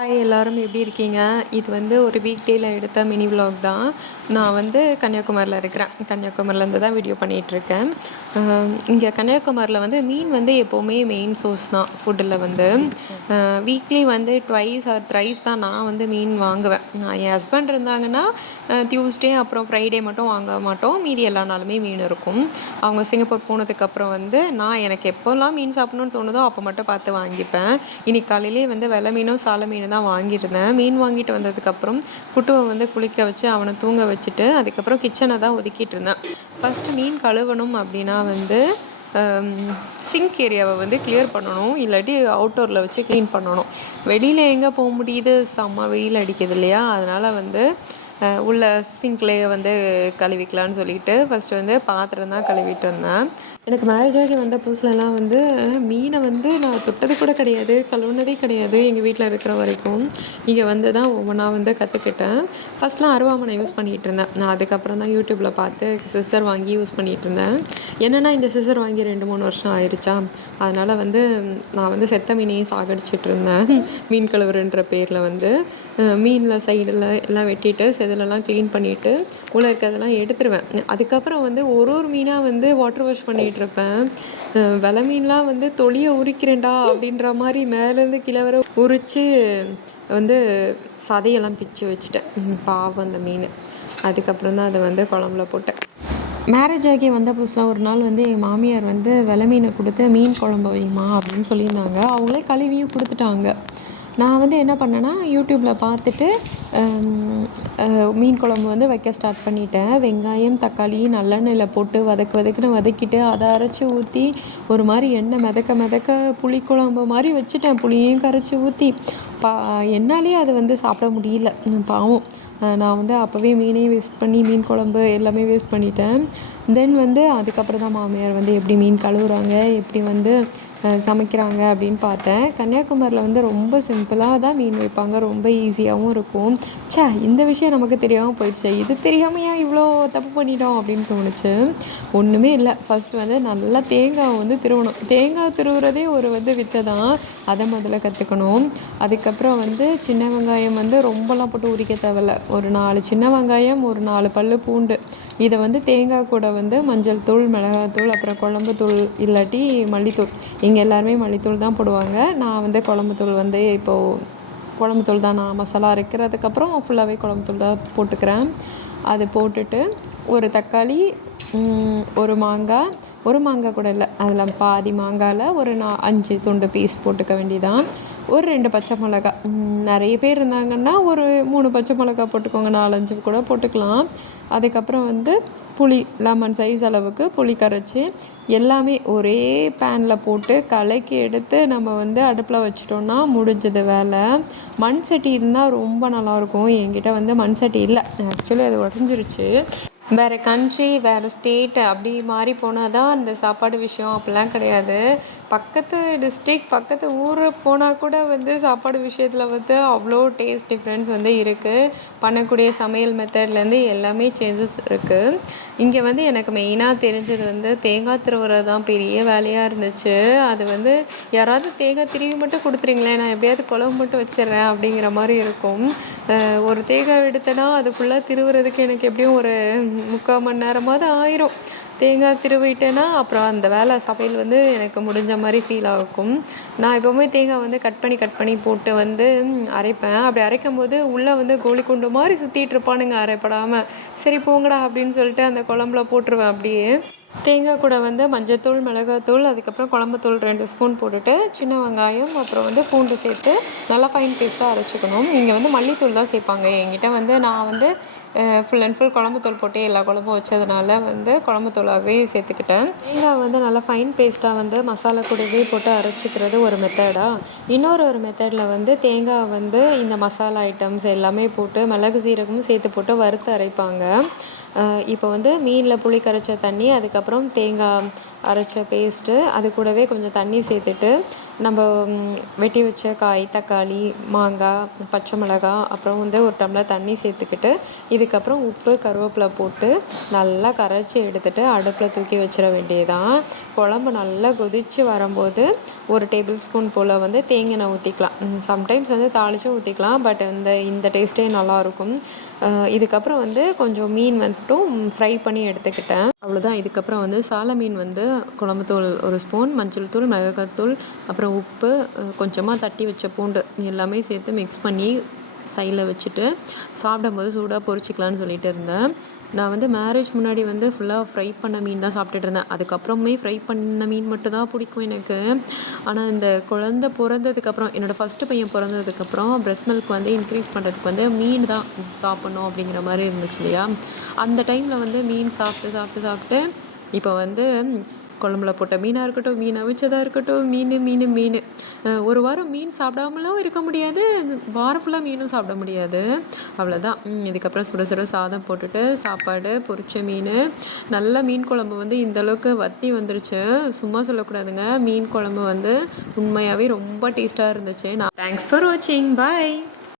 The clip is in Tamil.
ஹாய் எல்லாரும் எப்படி இருக்கீங்க? இது வந்து ஒரு வீக் டேல எடுத்த மினி விலாக் தான். நான் வந்து கன்னியாகுமரியில இருக்கிறேன். கன்னியாகுமரியிலேருந்து தான் வீடியோ பண்ணிகிட்ருக்கேன். இங்கே கன்னியாகுமரியில் வந்து மீன் வந்து எப்போவுமே மெயின் சோர்ஸ் தான் ஃபுட்டில் வந்து. வீக்லி வந்து ட்வைஸ் ஆர் த்ரைஸ் தான் நான் வந்து மீன் வாங்குவேன். என் ஹஸ்பண்ட் இருந்தாங்கன்னா டியூஸ்டே அப்புறம் ஃப்ரைடே மட்டும் வாங்க மாட்டோம். மீதி எல்லா நாளுமே மீன் இருக்கும். அவங்க சிங்கப்பூர் போனதுக்கப்புறம் வந்து நான் எனக்கு எப்போல்லாம் மீன் சாப்பிட்ணுன்னு தோணுதோ அப்போ மட்டும் பார்த்து வாங்கிப்பேன். இன்னைக்கு காலையிலே வந்து வெலை மீனும் சால மீன் தான் வாங்கியிருந்தேன். மீன் வாங்கிட்டு வந்ததுக்கப்புறம் குட்டுவை வந்து குளிக்க வச்சு அவனை தூங்க வச்சுட்டு அதுக்கப்புறம் கிச்சனை தான் ஒதுக்கிட்டு இருந்தேன். ஃபஸ்ட்டு மீன் கழுவணும் அப்படின்னா வந்து சிங்க் ஏரியாவை வந்து கிளியர் பண்ணணும், இல்லாட்டி அவுட்டோரில் வச்சு க்ளீன் பண்ணணும். வெளியில் எங்கே போக முடியுது, செம்ம வெயில் அடிக்குது இல்லையா? அதனால் வந்து உள்ள சிங்க்லேயே வந்து கழுவிக்கலான்னு சொல்லிட்டு ஃபஸ்ட்டு வந்து பாத்திரம் தான் கழுவிட்டு இருந்தேன். எனக்கு மேரேஜ் ஆகி வந்த புதுசுலலாம் வந்து மீனை வந்து நான் தொட்டது கூட கிடையாது, கழுவுனதே கிடையாது எங்கள் வீட்டில் இருக்கிற வரைக்கும். இங்கே வந்து தான் ஒவ்வொன்றா வந்து கற்றுக்கிட்டேன். ஃபஸ்ட்லாம் அருவாமனை யூஸ் பண்ணிகிட்டு இருந்தேன். நான் அதுக்கப்புறம் தான் யூடியூப்பில் பார்த்து சிசர் வாங்கி யூஸ் பண்ணிகிட்டு இருந்தேன். என்னென்னா இந்த சிசர் வாங்கி 2-3 வருஷம் ஆயிடுச்சா, அதனால் வந்து நான் வந்து செத்த மீனையும் சாகடிச்சிட்டு இருந்தேன். மீன் கழுவுறன்ற பேரில் வந்து மீனில் சைடில் எல்லாம் வெட்டிட்டு செதிலெல்லாம் க்ளீன் பண்ணிவிட்டு உள்ளே இருக்கிறதெல்லாம் எடுத்துருவேன். அதுக்கப்புறம் வந்து ஒரு மீனாக வந்து வாட்டர் வாஷ் பண்ணிகிட்ருப்பேன். வெலை மீன்லாம் வந்து தொலியை உரிக்கிறேன்டா அப்படின்ற மாதிரி மேலேருந்து கீழே வர உரித்து வந்து சதையெல்லாம் பிச்சு வச்சுட்டேன். பாவம் அந்த மீன். அதுக்கப்புறம் தான் அதை வந்து குழம்புல போட்டேன். மேரேஜ் ஆகி வந்த புதுசில் ஒரு நாள் வந்து எங்கள் மாமியார் வந்து வெலை மீனை கொடுத்து மீன் குழம்பு வைமா அப்படின்னு சொல்லியிருந்தாங்க. அவங்களே கழுவியும் கொடுத்துட்டாங்க. நான் வந்து என்ன பண்ணேன்னா யூடியூப்பில் பார்த்துட்டு மீன் குழம்பு வந்து வைக்க ஸ்டார்ட் பண்ணிட்டேன். வெங்காயம் தக்காளி நல்லெண்ணெயில் போட்டு வதக்குன்னு வதக்கிட்டு அதை அரைச்சி ஊற்றி ஒரு மாதிரி எண்ணெய் மிதக்க புளிக்குழம்பு மாதிரி வச்சுட்டேன். புளியும் கரைச்சி ஊற்றி என்னாலே அது வந்து சாப்பிட முடியல. பாவம், நான் வந்து அப்போவே மீனையும் வேஸ்ட் பண்ணி மீன் குழம்பு எல்லாமே வேஸ்ட் பண்ணிட்டேன். தென் வந்து அதுக்கப்புறம் தான் மாமியார் வந்து எப்படி மீன் கழுவுறாங்க, எப்படி வந்து சமைக்கிறாங்க அப்படின்னு பார்த்தேன். கன்னியாகுமரியில் வந்து ரொம்ப சிம்பிளாக தான் மீன் வைப்பாங்க, ரொம்ப ஈஸியாகவும் இருக்கும். இந்த விஷயம் நமக்கு தெரியாமல் போயிடுச்சு, இது தெரியாமையா இவ்வளோ தப்பு பண்ணிட்டோம் அப்படின்னு தோணுச்சு. ஒன்றுமே இல்லை, ஃபஸ்ட்டு வந்து நல்லா தேங்காய் வந்து திருவணும். தேங்காய் திருவுறதே ஒரு வந்து வித்தை தான், அதை முதல்ல கற்றுக்கணும். அதுக்கப்புறம் வந்து சின்ன வெங்காயம் வந்து ரொம்பலாம் போட்டு உரிக்க தேவையில்ல. ஒரு 4 சின்ன வெங்காயம், ஒரு 4 பல் பூண்டு, இதை வந்து தேங்காய் கூட வந்து மஞ்சள் தூள், மிளகாத்தூள், அப்புறம் குழம்பு தூள் இல்லாட்டி மல்லித்தூள், இங்கே எல்லாருமே மல்லித்தூள் தான் போடுவாங்க. நான் வந்து குழம்புத்தூள் வந்து இப்போது குழம்புத்தூள் தான் நான் மசாலா அரைக்கிறதுக்கப்புறம் ஃபுல்லாகவே குழம்புத்தூள் தான் போட்டுக்கிறேன். அது போட்டுட்டு ஒரு தக்காளி, ஒரு மாங்காய் கூட இல்லை, அதில் பாதி மாங்காயில் ஒரு 5 துண்டு பீஸ் போட்டுக்க வேண்டியதான். ஒரு 2 பச்சை மிளகா, நிறைய பேர் இருந்தாங்கன்னா ஒரு 3 பச்சை மிளகா போட்டுக்கோங்க, 4-5 கூட போட்டுக்கலாம். அதுக்கப்புறம் வந்து புளி, லெமன் சைஸ் அளவுக்கு புளி கரைச்சி எல்லாமே ஒரே பேனில் போட்டு கலக்கி எடுத்து நம்ம வந்து அடுப்பில் வச்சிட்டோன்னா முடிஞ்சது வேலை. மண் சட்டி இருந்தால் ரொம்ப நல்லாயிருக்கும். என்கிட்ட வந்து மண் சட்டி இல்லை, ஆக்சுவலி அது உடஞ்சிருச்சு. வேறு கண்ட்ரி, வேறு ஸ்டேட்டு அப்படி மாறி போனால் தான் அந்த சாப்பாடு விஷயம், அப்படிலாம் கிடையாது. பக்கத்து டிஸ்ட்ரிக், பக்கத்து ஊர் போனால் கூட வந்து சாப்பாடு விஷயத்தில் வந்து அவ்வளோ டேஸ்ட் டிஃப்ரென்ஸ் வந்து இருக்குது. பண்ணக்கூடிய சமையல் மெத்தட்லேருந்து எல்லாமே சேஞ்சஸ் இருக்குது. இங்கே வந்து எனக்கு மெயினாக தெரிஞ்சது வந்து தேங்காய் திருவுறது தான் பெரிய வேலையாக இருந்துச்சு. அது வந்து யாராவது தேங்காய் திருவி மட்டும் கொடுத்துறீங்களேன், நான் எப்படியாவது குழம்பு மட்டும் வச்சிடுறேன் அப்படிங்கிற மாதிரி இருக்கும். ஒரு தேங்காய் எடுத்தேன்னா அது ஃபுல்லாக திருவுறதுக்கு எனக்கு எப்படியும் ஒரு 3/4 மணி நேரமாவது ஆயிரும். தேங்காய் திருவிட்டேன்னா அப்புறம் அந்த வேலை சமையல் வந்து எனக்கு முடிஞ்ச மாதிரி ஃபீல் ஆகும். நான் எப்போவுமே தேங்காய் வந்து கட் பண்ணி போட்டு வந்து அரைப்பேன். அப்படி அரைக்கும் போது உள்ளே வந்து கோழி குண்டு மாதிரி சுற்றிட்டு இருப்பானுங்க அரைப்படாமல். சரி போங்கடா அப்படின்னு சொல்லிட்டு அந்த குழம்புல போட்டுருவேன். அப்படியே தேங்காய் கூட வந்து மஞ்சள்தூள், மிளகாத்தூள், அதுக்கப்புறம் குழம்புத்தூள் 2 ஸ்பூன் போட்டுட்டு சின்ன வெங்காயம் அப்புறம் வந்து பூண்டு சேர்த்து நல்லா ஃபைன் பேஸ்ட்டாக அரைச்சிக்கணும். இங்கே வந்து மல்லித்தூள் தான் சேர்ப்பாங்க. என்கிட்ட வந்து நான் வந்து ஃபுல் அண்ட் ஃபுல் குழம்புத்தூள் போட்டு எல்லா குழம்பும் வச்சதுனால வந்து குழம்புத்தூளாகவே சேர்த்துக்கிட்டேன். தேங்காய் வந்து நல்லா ஃபைன் பேஸ்ட்டாக வந்து மசாலா கூடவே போட்டு அரைச்சிக்கிறது ஒரு மெத்தடாக. இன்னொரு மெத்தடில் வந்து தேங்காய் வந்து இந்த மசாலா ஐட்டம்ஸ் எல்லாமே போட்டு மிளகு சீரகமும் சேர்த்து போட்டு வறுத்து அரைப்பாங்க. இப்போ வந்து மீனில் புளி கரைச்ச தண்ணி, அதுக்கப்புறம் தேங்காய் அரைச்ச பேஸ்ட்டு, அது கூடவே கொஞ்சம் தண்ணி சேர்த்துட்டு நம்ம வெட்டி வச்ச காய், தக்காளி, மாங்காய், பச்சை மிளகாய், அப்புறம் வந்து ஒரு டம்ளர் தண்ணி சேர்த்துக்கிட்டு இதுக்கப்புறம் உப்பு, கருவேப்பிலை போட்டு நல்லா கரைச்சி எடுத்துட்டு அடுப்பில் தூக்கி வச்சிட வேண்டியதுதான். குழம்பு நல்லா கொதித்து வரும்போது ஒரு டேபிள் ஸ்பூன் போல் வந்து தேங்காய் எண்ணெய் ஊற்றிக்கலாம். சம்டைம்ஸ் வந்து தாளிச்சும் ஊற்றிக்கலாம், பட் இந்த டேஸ்ட்டே நல்லாயிருக்கும். இதுக்கப்புறம் வந்து கொஞ்சம் மீன் மட்டும் ஃப்ரை பண்ணி எடுத்துக்கிட்டேன். அவ்வளோதான். இதுக்கப்புறம் வந்து சால மீன் வந்து குழம்புத்தூள் ஒரு ஸ்பூன், மஞ்சள் தூள், மிளகாத்தூள், அப்புறம் உப்பு, கொஞ்சமாக தட்டி வச்ச பூண்டு எல்லாமே சேர்த்து மிக்ஸ் பண்ணி சைடில் வச்சுட்டு சாப்பிடும்போது சூடாக பொரிச்சிக்கலான்னு சொல்லிட்டு இருந்தேன். நான் வந்து மேரேஜ் முன்னாடி வந்து ஃபுல்லாக ஃப்ரை பண்ண மீன் தான் சாப்பிட்டுட்டு இருந்தேன். அதுக்கப்புறமே ஃப்ரை பண்ண மீன் மட்டும் தான் பிடிக்கும் எனக்கு. ஆனால் இந்த குழந்த பிறந்ததுக்கப்புறம், என்னோடய ஃபஸ்ட்டு பையன் பிறந்ததுக்கப்புறம் பிரெஸ்ட் மில்க் வந்து இன்க்ரீஸ் பண்ணுறதுக்கு வந்து மீன் தான் சாப்பிட்ணும் அப்படிங்கிற மாதிரி இருந்துச்சு இல்லையா? அந்த டைமில் வந்து மீன் சாப்பிட்டு சாப்பிட்டு சாப்பிட்டு இப்போ வந்து குழம்புல போட்ட மீனாக இருக்கட்டும், மீன் அவிச்சதாக இருக்கட்டும், மீன் ஒரு வாரம் மீன் சாப்பிடாமலும் இருக்க முடியாது, வாரம் ஃபுல்லாக மீனும் சாப்பிட முடியாது. அவ்வளோதான். இதுக்கப்புறம் சுட சுட சாதம் போட்டுட்டு சாப்பாடு, பொரிச்ச மீன், நல்ல மீன் குழம்பு வந்து இந்தளவுக்கு வத்தி வந்துருச்சு. சும்மா சொல்லக்கூடாதுங்க, மீன் குழம்பு வந்து உண்மையாகவே ரொம்ப டேஸ்ட்டாக இருந்துச்சு. தேங்க்ஸ் ஃபார் வாட்சிங். பாய்.